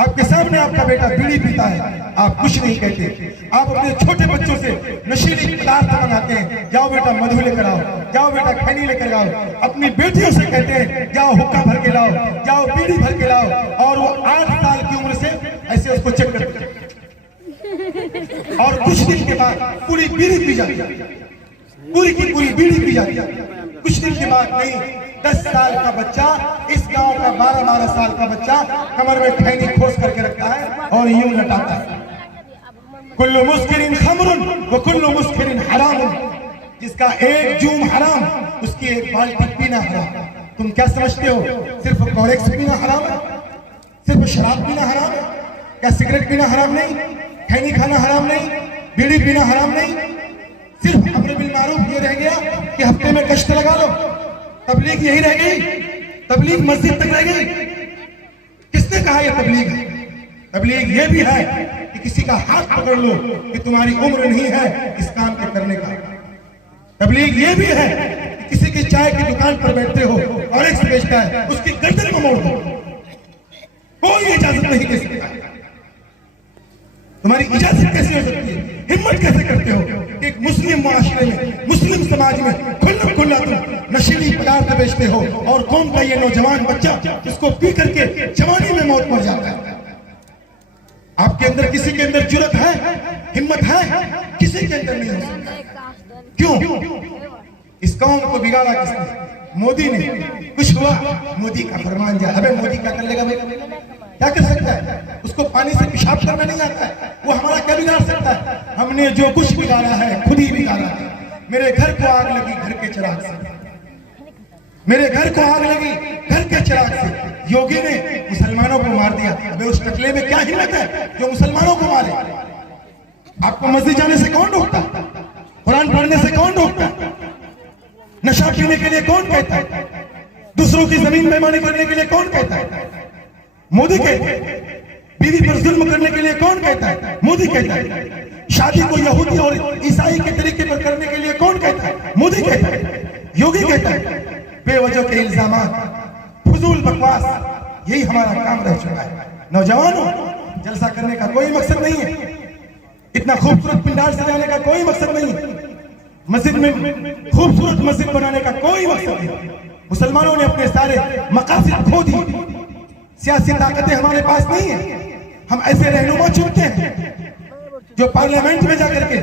आपके सामने आपका बेटा बीड़ी पीता है, आप कुछ नहीं कहते। आप अपने छोटे बच्चों से नशीली पदार्थ मंगाते हैं, जाओ बेटा मधु लेकर आओ, जाओ बेटा खैनी लेकर आओ। अपनी बेटियों से कहते हैं जाओ हुक्का भर के लाओ, जाओ बीड़ी भर के लाओ, और वो 8 साल की उम्र से ऐसे उसको चेक करते हैं और कुछ दिन के बाद पूरी बीड़ी पी जाती है, पूरी की पूरी बीड़ी पी जाती है। कुछ दिन के बाद नहीं, 10 साल का बच्चा, इस गांव का 12-12 साल का बच्चा कमर में खैनी खोस करके रखता है और यूं लटाता है। कुल्लु मुस्किरिन खमरुन व कुल्लु मुस्किरिन हरामुन, जिसका एक जूम हराम, उसकी एक बाल्टी पीना हराम। तुम क्या समझते हो, सिर्फ कॉरेक्स पीना हराम है? सिर्फ शराब पीना हराम है? क्या सिगरेट पीना हराम नहीं? खैनी खाना हराम नहीं? बीड़ी पीना हराम नहीं? सिर्फ अम्र बिल मारूफ ये रह गया कि हफ्ते में गश्त लगा लो, तबलीग यही रह गई, तबलीग मस्जिद तक रह गई। किसने कहा ये तबलीग है? तबलीग ये भी है कि किसी का हाथ पकड़ लो कि तुम्हारी उम्र नहीं है इस काम के करने का। तबलीग ये भी है कि किसी की चाय की दुकान पर बैठते हो और एक बेचता है, उसकी गर्दन में मोड़ दो, कोई इजाजत नहीं दे सकता। तुम्हारी इजाजत कैसे हो सकती है? हिम्मत कैसे करते हो कि एक मुस्लिम मुआशरे में, मुस्लिम समाज में खुल्ला खुल्ला तुम नशीली पदार्थ बेचते हो और कौन का ये नौजवान बच्चा इसको पी करके जवानी में मौत मर जाता है? आपके अंदर किसी के अंदर जुर्रत है, हिम्मत है? किसी के अंदर नहीं हो सकता। क्यों? इस कौम को बिगाड़ा किसने? मोदी ने। कुछ हुआ, मोदी का फरमान जाए। अबे मोदी क्या कर लेगा भाई? क्या कर सकता है? उसको पानी से पेशाब करना नहीं आता है, वो हमारा क्या बिगाड़ सकता है? हमने जो कुछ बिगाड़ा है खुद ही बिगाड़ा है। मेरे घर को आग लगी घर के चिराग से, मेरे घर को आग लगी घर के चिराग से। योगी ने मुसलमानों को मार दिया। अबे उस टकले में क्या हिम्मत है जो मुसलमानों को मारे? आपको मस्जिद जाने से कौन रोकता? कुरान पढ़ने से कौन रोकता? नशा पीने के लिए कौन कहता है? दूसरों की जमीन बेईमानी करने के लिए कौन कहता है? मोदी कहता है। बीवी पर जुल्म करने के लिए कौन कहता है? मोदी कहता है। शादी को यहूदी और ईसाई के तरीके पर करने के लिए कौन कहता है? मोदी कहता है, योगी कहता है। बेवजह के इल्जामात, फजूल बकवास, यही हमारा काम रह चुका है। नौजवानों, जलसा करने का कोई मकसद नहीं है, इतना खूबसूरत पिंडाल सजाने का कोई मकसद नहीं है, मस्जिद में खूबसूरत मस्जिद बनाने का कोई मकसद नहीं। मुसलमानों ने अपने सारे मकासद खो दिए। सियासी ताकतें हमारे पास नहीं है। हम ऐसे रहनुमा चुनते हैं जो पार्लियामेंट में जाकर के